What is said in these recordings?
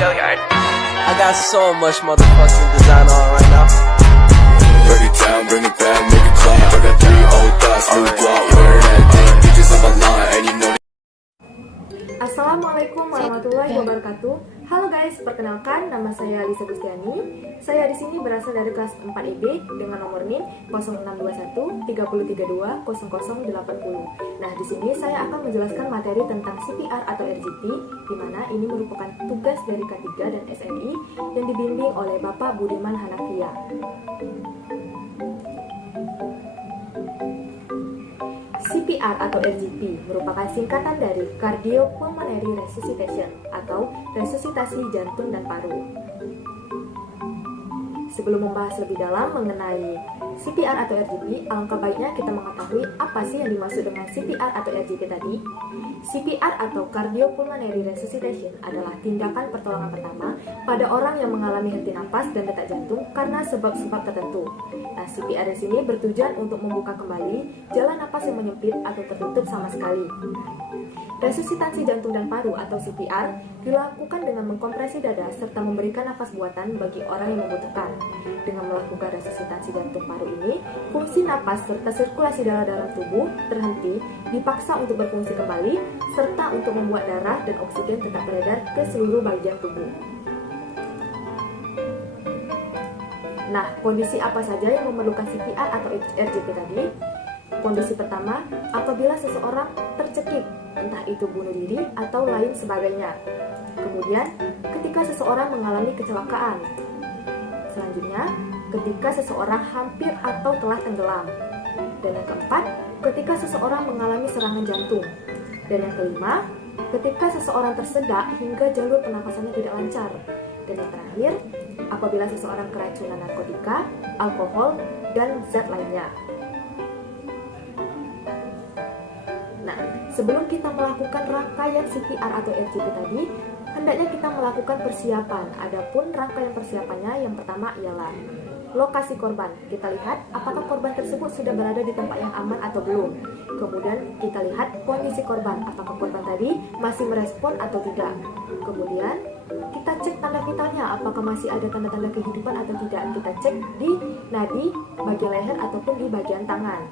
I got so much motherfucking design on right now. Break it down, bring it back, make it clap. I got 3 old thoughts, new guap, where that thing. Bitches on my line, and you know. Assalamualaikum warahmatullahi wabarakatuh. Halo guys, perkenalkan nama saya Lisa Gustiani. Saya di sini berasal dari kelas 4 IB dengan nomor NIM 0621 332 0080. Nah, di sini saya akan menjelaskan materi tentang CPR atau RGP, di mana ini merupakan tugas dari K3 dan SNI yang dibimbing oleh Bapak Budiman Hanafia. CPR atau RGP merupakan singkatan dari Cardiopulmonary Resuscitation atau resusitasi jantung dan paru. Sebelum membahas lebih dalam mengenai CPR atau RGP, alangkah baiknya kita mengetahui apa sih yang dimaksud dengan CPR atau RGP tadi. CPR atau Cardiopulmonary Resuscitation adalah tindakan pertolongan pertama pada orang yang mengalami henti napas dan detak jantung karena sebab-sebab tertentu. Nah, CPR di sini bertujuan untuk membuka kembali jalan napas yang menyempit atau tertutup sama sekali. Resusitasi jantung dan paru atau CPR dilakukan dengan mengkompresi dada serta memberikan nafas buatan bagi orang yang membutuhkan. Dengan melakukan resusitasi jantung paru ini, fungsi napas serta sirkulasi darah dalam tubuh terhenti, dipaksa untuk berfungsi kembali, serta untuk membuat darah dan oksigen tetap beredar ke seluruh bagian tubuh. Nah, kondisi apa saja yang memerlukan CPR atau RGP tadi? Kondisi pertama, apabila seseorang tercekik, entah itu bunuh diri atau lain sebagainya. Kemudian, ketika seseorang mengalami kecelakaan. Selanjutnya, ketika seseorang hampir atau telah tenggelam. Dan yang keempat, ketika seseorang mengalami serangan jantung. Dan yang kelima, ketika seseorang tersedak hingga jalur pernapasannya tidak lancar. Dan yang terakhir, apabila seseorang keracunan narkotika, alkohol, dan zat lainnya. Nah, sebelum kita melakukan rangkaian CPR atau RGP tadi, hendaknya kita melakukan persiapan. Adapun rangkaian persiapannya yang pertama ialah lokasi korban. Kita lihat apakah korban tersebut sudah berada di tempat yang aman atau belum. Kemudian kita lihat kondisi korban, apakah korban tadi masih merespon atau tidak. Kemudian kita cek tanda vitalnya, apakah masih ada tanda-tanda kehidupan atau tidak. Kita cek di nadi bagian leher ataupun di bagian tangan.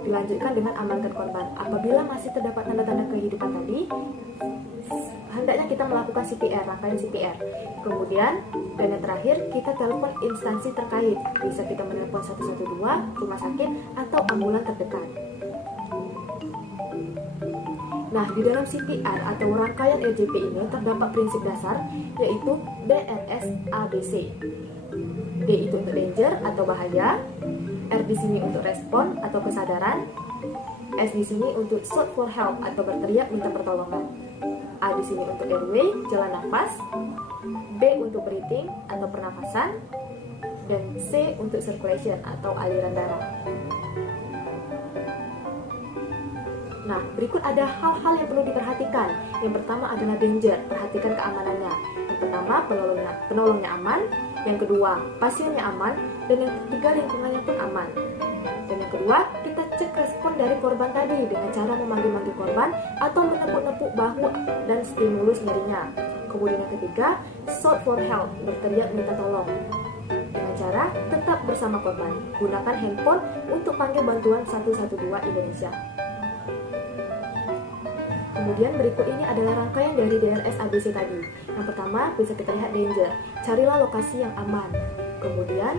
Dilanjutkan dengan amankan korban. Apabila masih terdapat tanda-tanda kehidupan tadi, hendaknya kita melakukan CPR, rangkaian CPR. Kemudian, dan yang terakhir, kita telepon instansi terkait. Bisa kita menelpon 112, rumah sakit, atau ambulan terdekat. Nah, di dalam CPR atau rangkaian RGP ini terdapat prinsip dasar, yaitu DRS ABC. D itu untuk danger atau bahaya, R di sini untuk respon atau kesadaran, S di sini untuk shout for help atau berteriak minta pertolongan, A di sini untuk airway, jalan nafas, B untuk breathing atau pernafasan, dan C untuk circulation atau aliran darah. Nah, berikut ada hal-hal yang perlu diperhatikan. Yang pertama adalah danger, perhatikan keamanannya. Yang pertama, penolongnya aman. Yang kedua, pasiennya aman. Dan yang ketiga, lingkungannya pun aman. Dan yang kedua, kita cek respon dari korban tadi dengan cara memanggil-manggil korban atau menepuk-nepuk bahu dan stimulus nyerinya. Kemudian yang ketiga, shout for help, berteriak minta tolong. Dengan cara tetap bersama korban, gunakan handphone untuk panggil bantuan 112 Indonesia. Kemudian berikut ini adalah rangkaian dari DRS ABC tadi. Yang pertama, bisa kita lihat danger, carilah lokasi yang aman. Kemudian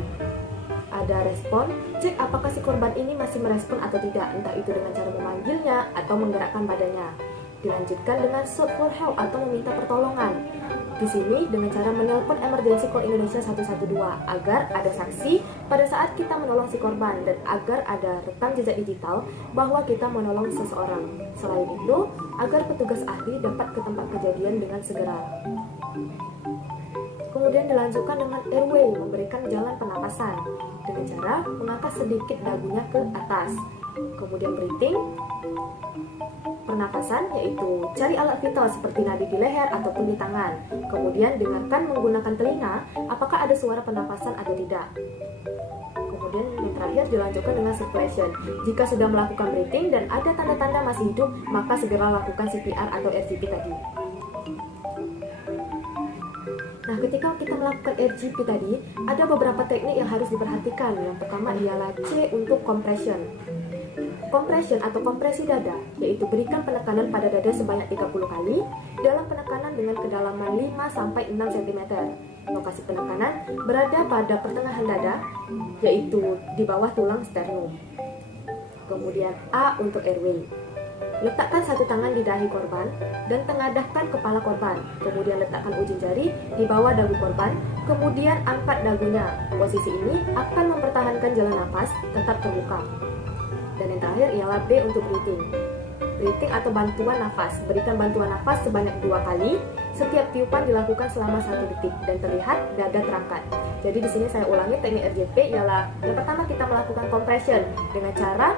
ada respon, cek apakah si korban ini masih merespon atau tidak, entah itu dengan cara memanggilnya atau menggerakkan badannya. Dilanjutkan dengan shout for help atau meminta pertolongan. Di sini dengan cara menelpon emergency call Indonesia 112 agar ada saksi pada saat kita menolong si korban dan agar ada rekam jejak digital bahwa kita menolong seseorang. Selain itu, agar petugas ahli dapat ke tempat kejadian dengan segera. Kemudian dilanjutkan dengan airway, memberikan jalan pernapasan dengan cara mengangkat sedikit dagunya ke atas. Kemudian breathing, pernapasan yaitu cari alat vital seperti nadi di leher ataupun di tangan. Kemudian dengarkan menggunakan telinga apakah ada suara pernapasan atau tidak. Kemudian yang terakhir dilanjutkan dengan circulation. Jika sudah melakukan breathing dan ada tanda-tanda masih hidup, maka segera lakukan CPR atau RGP tadi. ketika kita melakukan RGP tadi, ada beberapa teknik yang harus diperhatikan. Yang pertama ialah C untuk compression. Compression atau kompresi dada, yaitu berikan penekanan pada dada sebanyak 30 kali dalam penekanan dengan kedalaman 5-6 cm. Lokasi penekanan berada pada pertengahan dada, yaitu di bawah tulang sternum. Kemudian A untuk airway. Letakkan satu tangan di dahi korban dan tengadahkan kepala korban. Kemudian letakkan ujung jari di bawah dagu korban, kemudian angkat dagunya. Posisi ini akan mempertahankan jalan nafas tetap terbuka. Dan yang terakhir ialah B untuk breathing. Breathing atau bantuan nafas. Berikan bantuan nafas sebanyak 2 kali. Setiap tiupan dilakukan selama 1 detik dan terlihat dada terangkat. Jadi di sini saya ulangi teknik RGP ialah yang pertama kita melakukan compression dengan cara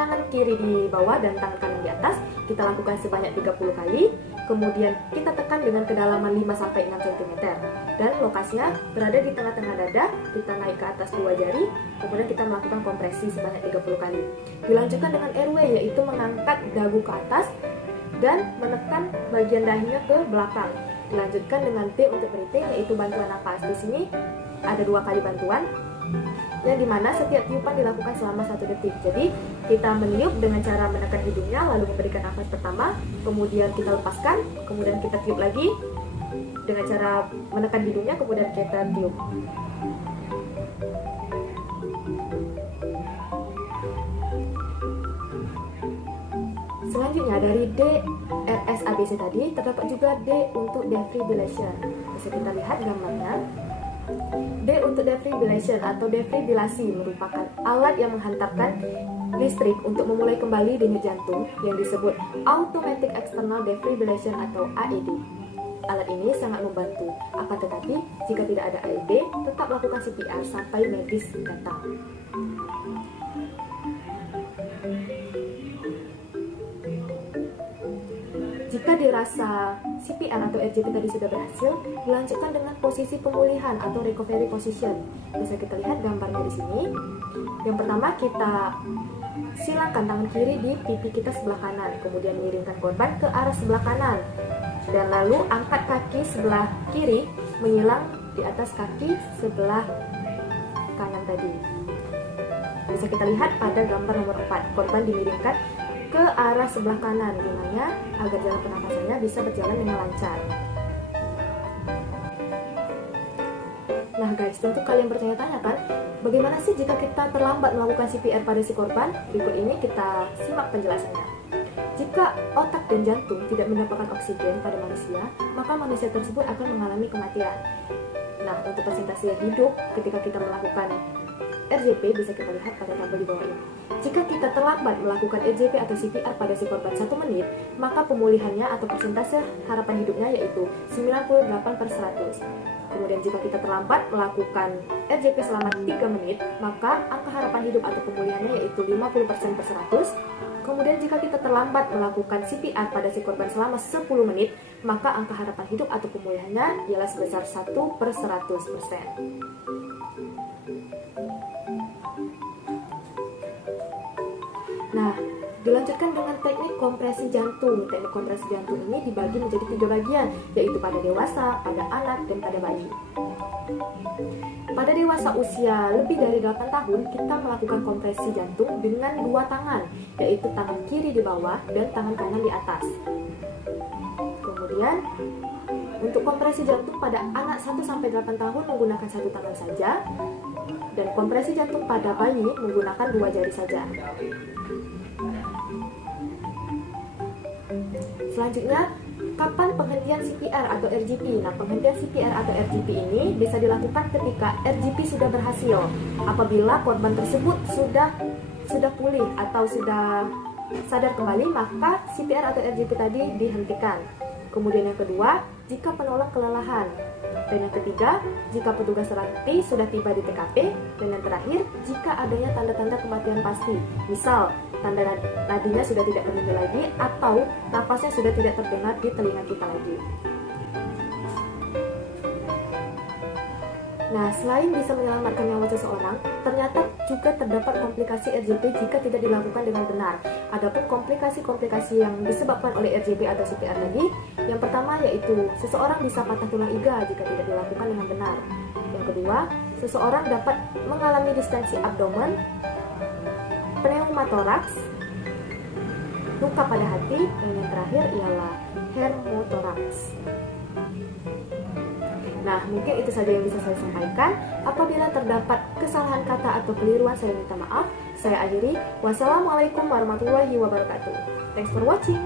tangan kiri di bawah dan tangan kanan di atas. Kita lakukan sebanyak 30 kali. Kemudian kita tekan dengan kedalaman 5-6 cm. Dan lokasinya berada di tengah-tengah dada. Kita naik ke atas 2 jari. Kemudian kita melakukan kompresi sebanyak 30 kali. Dilanjutkan dengan airway, yaitu mengangkat dagu ke atas dan menekan bagian dahinya ke belakang. Dilanjutkan dengan T untuk breathing, yaitu bantuan nafas. Di sini ada 2 kali bantuan, yang dimana setiap tiupan dilakukan selama 1 detik. Jadi kita meniup dengan cara menekan hidungnya, lalu memberikan nafas pertama, kemudian kita lepaskan, kemudian kita tiup lagi dengan cara menekan hidungnya, kemudian kita tiup. Selanjutnya dari D, RS, ABC tadi terdapat juga D untuk defibrillation. Bisa kita lihat gambarnya. D untuk defibrillation atau defibrilasi merupakan alat yang menghantarkan listrik untuk memulai kembali denyut jantung yang disebut Automatic External Defibrillation atau AED. Alat ini sangat membantu, akan tetapi jika tidak ada AED, tetap lakukan CPR sampai medis datang. Jika dirasa CPR atau RGP tadi sudah berhasil, dilanjutkan dengan posisi pemulihan atau recovery position. Bisa kita lihat gambarnya di sini. Yang pertama kita silakan tangan kiri di pipi kita sebelah kanan, kemudian miringkan korban ke arah sebelah kanan, dan lalu angkat kaki sebelah kiri menyilang di atas kaki sebelah kanan tadi. Bisa kita lihat pada gambar nomor 4, korban dimiringkan ke arah sebelah kanan, gunanya agar jalan pernapasannya bisa berjalan dengan lancar. Nah guys, tentu kalian bertanya-tanya kan, bagaimana sih jika kita terlambat melakukan CPR pada si korban? Berikut ini kita simak penjelasannya. Jika otak dan jantung tidak mendapatkan oksigen pada manusia, maka manusia tersebut akan mengalami kematian. Nah, untuk persentase hidup ketika kita melakukan RGP bisa kita lihat pada tabel di bawah ini. Jika kita terlambat melakukan RGP atau CPR pada si korban 1 menit, maka pemulihannya atau persentase harapan hidupnya yaitu 98/100. Kemudian jika kita terlambat melakukan RGP selama 3 menit, maka angka harapan hidup atau pemulihannya yaitu 50%/100. Kemudian jika kita terlambat melakukan CPR pada si korban selama 10 menit, maka angka harapan hidup atau pemulihannya ialah sebesar 1/100%. Nah, dilanjutkan dengan teknik kompresi jantung. Teknik kompresi jantung ini dibagi menjadi 3 bagian, yaitu pada dewasa, pada anak, dan pada bayi. Pada dewasa usia lebih dari 8 tahun, kita melakukan kompresi jantung dengan 2 tangan, yaitu tangan kiri di bawah dan tangan kanan di atas. Kemudian, untuk kompresi jantung pada anak 1-8 tahun menggunakan 1 tangan saja, dan kompresi jantung pada bayi menggunakan 2 jari saja. Selanjutnya, kapan penghentian CPR atau RGP? Nah, penghentian CPR atau RGP ini bisa dilakukan ketika RGP sudah berhasil. Apabila korban tersebut sudah pulih atau sudah sadar kembali, maka CPR atau RGP tadi dihentikan. Kemudian yang kedua, jika penolong kelelahan. Dan yang ketiga, jika petugas ranti sudah tiba di TKP. Dan yang terakhir, jika adanya tanda-tanda kematian pasti. Misal, tanda nadinya sudah tidak berdenyut lagi atau nafasnya sudah tidak terdengar di telinga kita lagi. Nah, selain bisa menyelamatkan nyawa seseorang, ternyata juga terdapat komplikasi RGP jika tidak dilakukan dengan benar. Adapun komplikasi-komplikasi yang disebabkan oleh RGP atau CPR tadi, yang Yang pertama yaitu seseorang bisa patah tulang iga jika tidak dilakukan dengan benar. Yang kedua, seseorang dapat mengalami distensi abdomen, pneumotoraks, luka pada hati, dan yang terakhir ialah hermotoraks. Nah, mungkin itu saja yang bisa saya sampaikan. Apabila terdapat kesalahan kata atau keliruan, saya minta maaf. Saya akhiri. Wassalamualaikum warahmatullahi wabarakatuh. Thanks for watching.